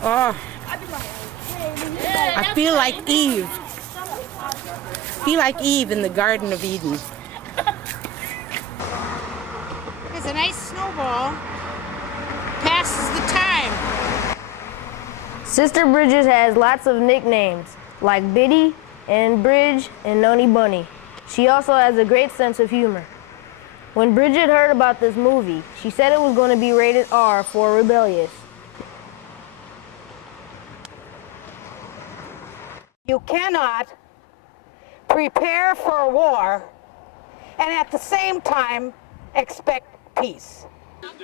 Oh, I feel like Eve. Feel like Eve in the Garden of Eden. There's a nice snowball. Passes the time. Sister Bridget has lots of nicknames, like Biddy and Bridge and Noni Bunny. She also has a great sense of humor. When Bridget heard about this movie, she said it was going to be rated R for rebellious. You cannot prepare for war and at the same time expect peace.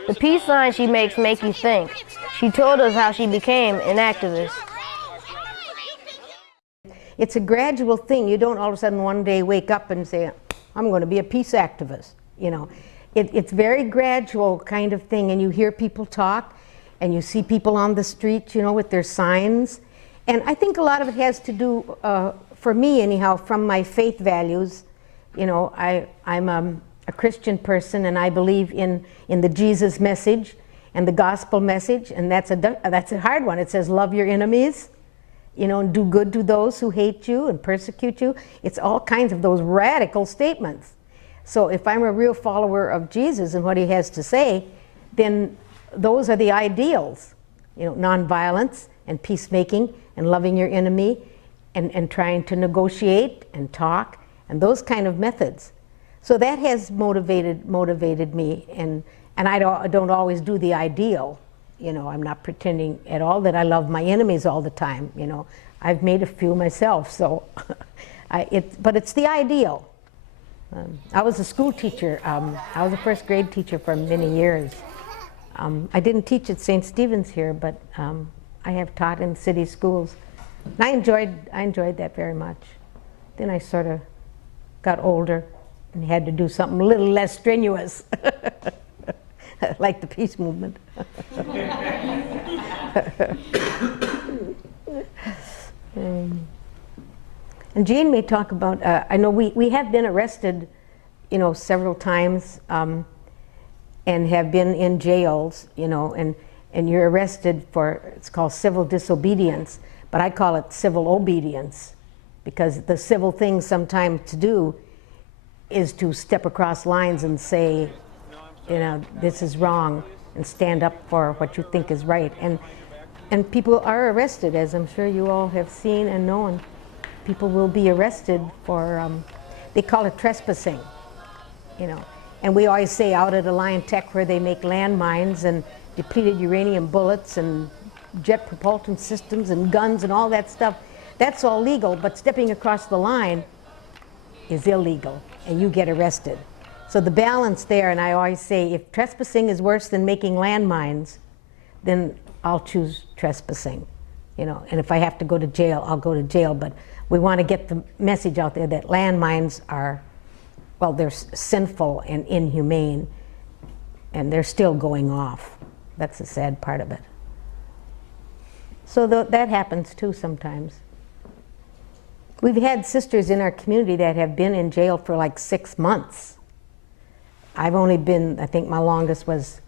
The peace signs she makes make you think. She told us how she became an activist. It's a gradual thing. You don't all of a sudden one day wake up and say, I'm going to be a peace activist. You know, it's very gradual kind of thing, and you hear people talk and you see people on the street, you know, with their signs. And I think a lot of it has to do, for me anyhow, from my faith values. You know, I'm a Christian person, and I believe in the Jesus message and the gospel message, and that's a hard one. It says, love your enemies, you know, and do good to those who hate you and persecute you. It's all kinds of those radical statements. So if I'm a real follower of Jesus and what he has to say, then those are the ideals, you know, nonviolence and peacemaking and loving your enemy and trying to negotiate and talk and those kind of methods. So that has motivated me, and I don't always do the ideal. You know, I'm not pretending at all that I love my enemies all the time. You know, I've made a few myself, so but it's the ideal. I was a school teacher. I was a first grade teacher for many years. I didn't teach at St. Stephen's here, but I have taught in city schools. And I enjoyed that very much. Then I sort of got older and had to do something a little less strenuous, like the peace movement. And Jane may talk about, I know we have been arrested, you know, several times, and have been in jails, you know, and you're arrested for, it's called civil disobedience, but I call it civil obedience, because the civil thing sometimes to do is to step across lines and say, you know, this is wrong, and stand up for what you think is right. And people are arrested, as I'm sure you all have seen and known. People will be arrested for, they call it trespassing, you know. And we always say out at Alliant Tech, where they make landmines and depleted uranium bullets and jet propulsion systems and guns and all that stuff, that's all legal, but stepping across the line is illegal, and you get arrested. So the balance there, and I always say, if trespassing is worse than making landmines, then I'll choose trespassing, you know. And if I have to go to jail, I'll go to jail. But we want to get the message out there that landmines are, well, they're sinful and inhumane, and they're still going off. That's the sad part of it. So that happens too sometimes. We've had sisters in our community that have been in jail for like 6 months. I've only been, I think my longest was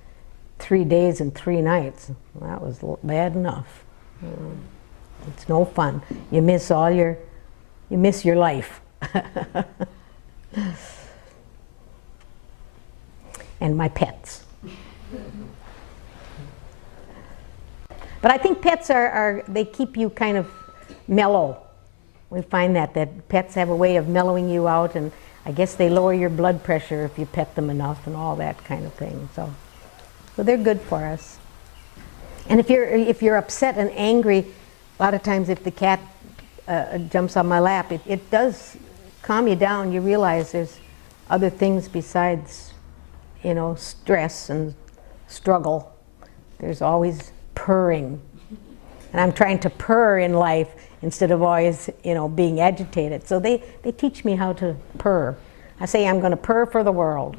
3 days and 3 nights. That was bad enough. It's no fun. You miss your life. And my pets. But I think pets they keep you kind of mellow. We find that pets have a way of mellowing you out, and I guess they lower your blood pressure if you pet them enough and all that kind of thing. So they're good for us. And if you're upset and angry, a lot of times if the cat jumps on my lap, it does calm you down. You realize there's other things besides, you know, stress and struggle. There's always purring. And I'm trying to purr in life instead of always, you know, being agitated. So they teach me how to purr. I say I'm going to purr for the world.